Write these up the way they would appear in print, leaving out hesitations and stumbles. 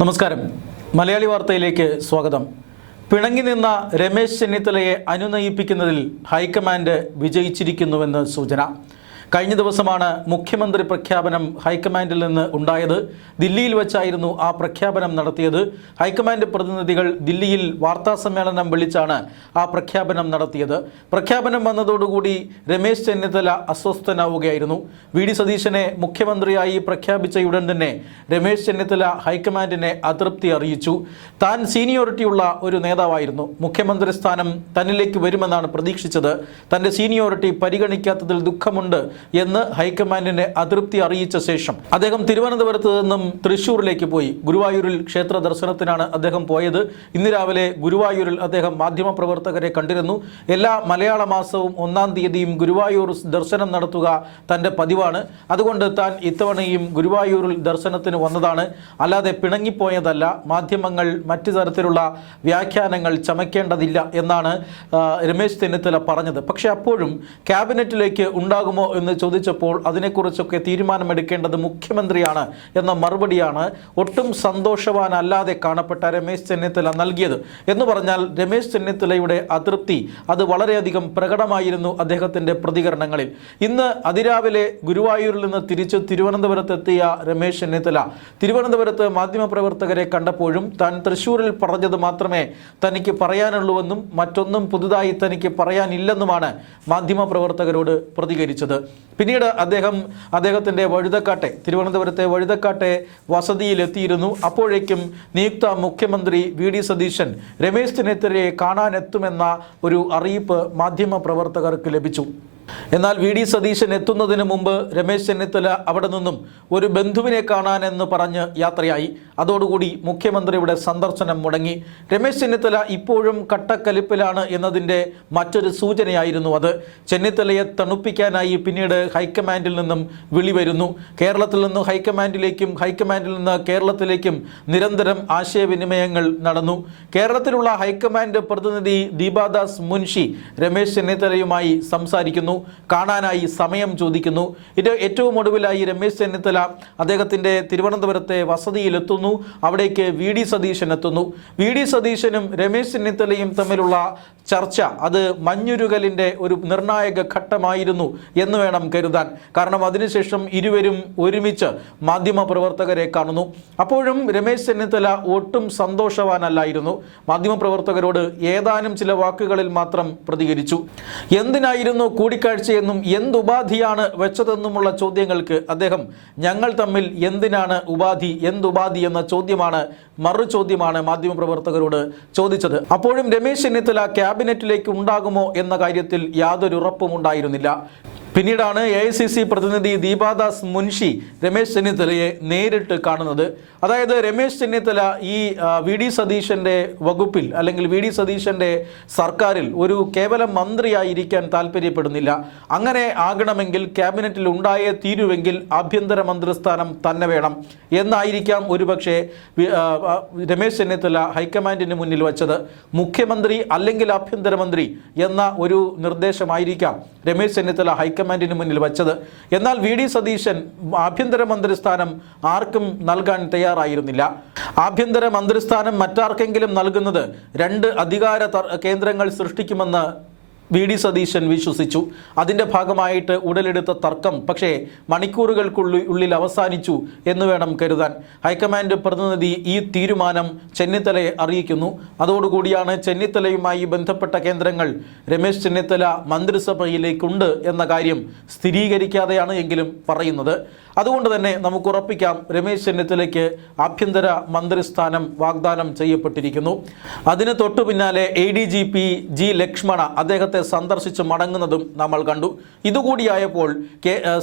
നമസ്കാരം. മലയാളി വാർത്തയിലേക്ക് സ്വാഗതം. പിണങ്ങി നിന്ന രമേശ് ചെന്നിത്തലയെ അനുനയിപ്പിക്കുന്നതിൽ ഹൈക്കമാൻഡ് വിജയിച്ചിരിക്കുന്നുവെന്ന് സൂചന. കഴിഞ്ഞ ദിവസമാണ് മുഖ്യമന്ത്രി പ്രഖ്യാപനം ഹൈക്കമാൻഡിൽ നിന്ന് ഉണ്ടായത്. ദില്ലിയിൽ വെച്ചായിരുന്നു ആ പ്രഖ്യാപനം നടത്തിയത്. ഹൈക്കമാൻഡ് പ്രതിനിധികൾ ദില്ലിയിൽ വാർത്താസമ്മേളനം വിളിച്ചാണ് ആ പ്രഖ്യാപനം നടത്തിയത്. പ്രഖ്യാപനം വന്നതോടുകൂടി രമേശ് ചെന്നിത്തല അസ്വസ്ഥനാവുകയായിരുന്നു. വി ഡി സതീശനെ മുഖ്യമന്ത്രിയായി പ്രഖ്യാപിച്ചയുടൻ തന്നെ രമേശ് ചെന്നിത്തല ഹൈക്കമാൻഡിനെ അതൃപ്തി അറിയിച്ചു. താൻ സീനിയോറിറ്റിയുള്ള ഒരു നേതാവായിരുന്നു. മുഖ്യമന്ത്രി സ്ഥാനം തന്നിലേക്ക് വരുമെന്നാണ് പ്രതീക്ഷിച്ചത്. തൻ്റെ സീനിയോറിറ്റി പരിഗണിക്കാത്തതിൽ ദുഃഖമുണ്ട് എന്ന് ഹൈക്കമാൻഡിനെ അതൃപ്തി അറിയിച്ച ശേഷം അദ്ദേഹം തിരുവനന്തപുരത്ത് നിന്നും തൃശ്ശൂരിലേക്ക് പോയി. ഗുരുവായൂരിൽ ക്ഷേത്ര ദർശനത്തിനാണ് അദ്ദേഹം പോയത്. ഇന്ന് രാവിലെ ഗുരുവായൂരിൽ അദ്ദേഹം മാധ്യമപ്രവർത്തകരെ കണ്ടിരുന്നു. എല്ലാ മലയാള മാസവും 1-ാം തീയതിയും ഗുരുവായൂർ ദർശനം നടത്തുക തൻ്റെ പതിവാണ്. അതുകൊണ്ട് താൻ ഇത്തവണയും ഗുരുവായൂരിൽ ദർശനത്തിന് വന്നതാണ്, അല്ലാതെ പിണങ്ങിപ്പോയതല്ല. മാധ്യമങ്ങൾ മറ്റു തരത്തിലുള്ള വ്യാഖ്യാനങ്ങൾ ചമയ്ക്കേണ്ടതില്ല എന്നാണ് രമേശ് ചെന്നിത്തല പറഞ്ഞത്. പക്ഷേ അപ്പോഴും ക്യാബിനറ്റിലേക്ക് ഉണ്ടാകുമോ എന്ന് ചോദിച്ചപ്പോൾ അതിനെക്കുറിച്ചൊക്കെ തീരുമാനമെടുക്കേണ്ടത് മുഖ്യമന്ത്രിയാണ് എന്ന മറുപടിയാണ് ഒട്ടും സന്തോഷവാനല്ലാതെ കാണപ്പെട്ട രമേശ് ചെന്നിത്തല നൽകിയത്. എന്ന് പറഞ്ഞാൽ രമേശ് ചെന്നിത്തലയുടെ അതൃപ്തി അത് വളരെയധികം പ്രകടമായിരുന്നു അദ്ദേഹത്തിൻ്റെ പ്രതികരണങ്ങളിൽ. ഇന്ന് അതിരാവിലെ ഗുരുവായൂരിൽ നിന്ന് തിരിച്ച് തിരുവനന്തപുരത്തെത്തിയ രമേശ് ചെന്നിത്തല തിരുവനന്തപുരത്ത് മാധ്യമപ്രവർത്തകരെ കണ്ടപ്പോഴും താൻ തൃശ്ശൂരിൽ പറഞ്ഞത് മാത്രമേ തനിക്ക് പറയാനുള്ളൂവെന്നും മറ്റൊന്നും പുതുതായി തനിക്ക് പറയാനില്ലെന്നുമാണ് മാധ്യമപ്രവർത്തകരോട് പ്രതികരിച്ചത്. പിന്നീട് അദ്ദേഹത്തിൻ്റെ തിരുവനന്തപുരത്തെ വഴുതക്കാട്ടെ വസതിയിലെത്തിയിരുന്നു. അപ്പോഴേക്കും നിയുക്ത മുഖ്യമന്ത്രി വി ഡി സതീശൻ രമേശ് ചെന്നിത്തലയെ കാണാനെത്തുമെന്ന ഒരു അറിയിപ്പ് മാധ്യമപ്രവർത്തകർക്ക് ലഭിച്ചു. എന്നാൽ വി ഡി സതീശൻ എത്തുന്നതിന് മുമ്പ് രമേശ് ചെന്നിത്തല അവിടെ നിന്നും ഒരു ബന്ധുവിനെ കാണാനെന്ന് പറഞ്ഞ് യാത്രയായി. അതോടുകൂടി മുഖ്യമന്ത്രിയുടെ സന്ദർശനം മുടങ്ങി. രമേശ് ചെന്നിത്തല ഇപ്പോഴും കട്ടക്കലിപ്പിലാണ് എന്നതിൻ്റെ മറ്റൊരു സൂചനയായിരുന്നു അത്. ചെന്നിത്തലയെ തണുപ്പിക്കാനായി പിന്നീട് ഹൈക്കമാൻഡിൽ നിന്നും വിളി വരുന്നു. കേരളത്തിൽ നിന്ന് ഹൈക്കമാൻഡിലേക്കും ഹൈക്കമാൻഡിൽ നിന്ന് കേരളത്തിലേക്കും നിരന്തരം ആശയവിനിമയങ്ങൾ നടന്നു. കേരളത്തിലുള്ള ഹൈക്കമാൻഡ് പ്രതിനിധി ദീപാദാസ് മുൻഷി രമേശ് ചെന്നിത്തലയുമായി സംസാരിക്കുന്നു, കാണാനായി സമയം ചോദിക്കുന്നു. ഇത് ഏറ്റവും ഒടുവിലായി രമേശ് ചെന്നിത്തല അദ്ദേഹത്തിൻ്റെ തിരുവനന്തപുരത്തെ വസതിയിലെത്തുന്നു. അവിടേക്ക് വി ഡി സതീശൻ എത്തുന്നു. വി ഡി സതീശനും രമേശ് ചെന്നിത്തലയും തമ്മിലുള്ള ചർച്ച അത് മഞ്ഞുരുകലിൻ്റെ ഒരു നിർണായക ഘട്ടമായിരുന്നു എന്ന് വേണം കരുതാൻ. കാരണം അതിനുശേഷം ഇരുവരും ഒരുമിച്ച് മാധ്യമപ്രവർത്തകരെ കാണുന്നു. അപ്പോഴും രമേശ് ചെന്നിത്തല ഒട്ടും സന്തോഷവാനല്ലായിരുന്നു. മാധ്യമപ്രവർത്തകരോട് ഏതാനും ചില വാക്കുകളിൽ മാത്രം പ്രതികരിച്ചു. എന്തിനായിരുന്നു കൂടിക്കാഴ്ചയെന്നും എന്തുപാധിയാണ് വെച്ചതെന്നുമുള്ള ചോദ്യങ്ങൾക്ക് അദ്ദേഹം ഞങ്ങൾ തമ്മിൽ എന്തിനാണ് എന്തുപാധി എന്ന മറു ചോദ്യമാണ് മാധ്യമപ്രവർത്തകരോട് ചോദിച്ചത്. അപ്പോഴും രമേശ് ചെന്നിത്തല ക്യാബിനറ്റിലേക്ക് ഉണ്ടാകുമോ എന്ന കാര്യത്തിൽ യാതൊരു ഉറപ്പും ഉണ്ടായിരുന്നില്ല. പിന്നീടാണ് AICC പ്രതിനിധി ദീപാദാസ് മുൻഷി രമേശ് ചെന്നിത്തലയെ നേരിട്ട് കാണുന്നത്. അതായത് രമേശ് ചെന്നിത്തല ഈ വി ഡി സതീശൻ്റെ വകുപ്പിൽ അല്ലെങ്കിൽ വി ഡി സതീശൻ്റെ സർക്കാരിൽ ഒരു കേവല മന്ത്രിയായിരിക്കാൻ താല്പര്യപ്പെടുന്നില്ല. അങ്ങനെ ആകണമെങ്കിൽ ക്യാബിനറ്റിൽ ഉണ്ടായേ തീരുവെങ്കിൽ ആഭ്യന്തര മന്ത്രിസ്ഥാനം തന്നെ വേണം എന്നായിരിക്കാം ഒരുപക്ഷെ രമേശ് ചെന്നിത്തല ഹൈക്കമാൻഡിന് മുന്നിൽ വച്ചത്. മുഖ്യമന്ത്രി അല്ലെങ്കിൽ ആഭ്യന്തരമന്ത്രി എന്ന ഒരു നിർദ്ദേശമായിരിക്കാം രമേശ് ചെന്നിത്തല ഹൈക്കമാൻഡിന് മുന്നിൽ വച്ചത്. എന്നാൽ വി ഡി സതീശൻ ആഭ്യന്തര മന്ത്രിസ്ഥാനം ആർക്കും നൽകാൻ തയ്യാറായിരുന്നില്ല. ആഭ്യന്തര മന്ത്രിസ്ഥാനം മറ്റാർക്കെങ്കിലും നൽകുന്നത് 2 അധികാര കേന്ദ്രങ്ങൾ സൃഷ്ടിക്കുമെന്ന് വി ഡി സതീശൻ വിശ്വസിച്ചു. അതിൻ്റെ ഭാഗമായിട്ട് ഉടലെടുത്ത തർക്കം പക്ഷേ മണിക്കൂറുകൾക്കുള്ളിൽ അവസാനിച്ചു എന്ന് വേണം കരുതാൻ. ഹൈക്കമാൻഡ് പ്രതിനിധി ഈ തീരുമാനം ചെന്നിത്തലയെ അറിയിക്കുന്നു. അതോടുകൂടിയാണ് ചെന്നിത്തലയുമായി ബന്ധപ്പെട്ട കേന്ദ്രങ്ങൾ രമേശ് ചെന്നിത്തല മന്ത്രിസഭയിലേക്കുണ്ട് എന്ന കാര്യം സ്ഥിരീകരിക്കാതെയാണ് എങ്കിലും പറയുന്നത്. അതുകൊണ്ട് തന്നെ നമുക്ക് ഉറപ്പിക്കാം രമേശ് ചെന്നിത്തലയ്ക്ക് ആഭ്യന്തര മന്ത്രിസ്ഥാനം വാഗ്ദാനം ചെയ്യപ്പെട്ടിരിക്കുന്നു. അതിന് തൊട്ടു പിന്നാലെ ADGP G ലക്ഷ്മണ അദ്ദേഹത്തെ സന്ദർശിച്ച് മടങ്ങുന്നതും നമ്മൾ കണ്ടു. ഇതുകൂടിയായപ്പോൾ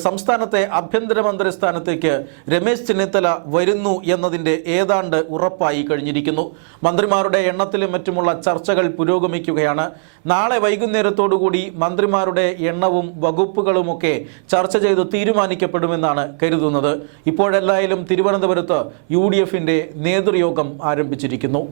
സംസ്ഥാനത്തെ ആഭ്യന്തര മന്ത്രിസ്ഥാനത്തേക്ക് രമേശ് ചെന്നിത്തല വരുന്നു എന്നതിൻ്റെ ഏതാണ്ട് ഉറപ്പായി കഴിഞ്ഞിരിക്കുന്നു. മന്ത്രിമാരുടെ എണ്ണത്തിലും മറ്റുമുള്ള ചർച്ചകൾ പുരോഗമിക്കുകയാണ്. നാളെ വൈകുന്നേരത്തോടുകൂടി മന്ത്രിമാരുടെ എണ്ണവും വകുപ്പുകളുമൊക്കെ ചർച്ച ചെയ്ത് തീരുമാനിക്കപ്പെടുമെന്നാണ് കരുതുന്നത്. ഇപ്പോഴെല്ലായാലും തിരുവനന്തപുരത്ത് UDFൻ്റെ നേതൃയോഗം ആരംഭിച്ചിരിക്കുന്നു.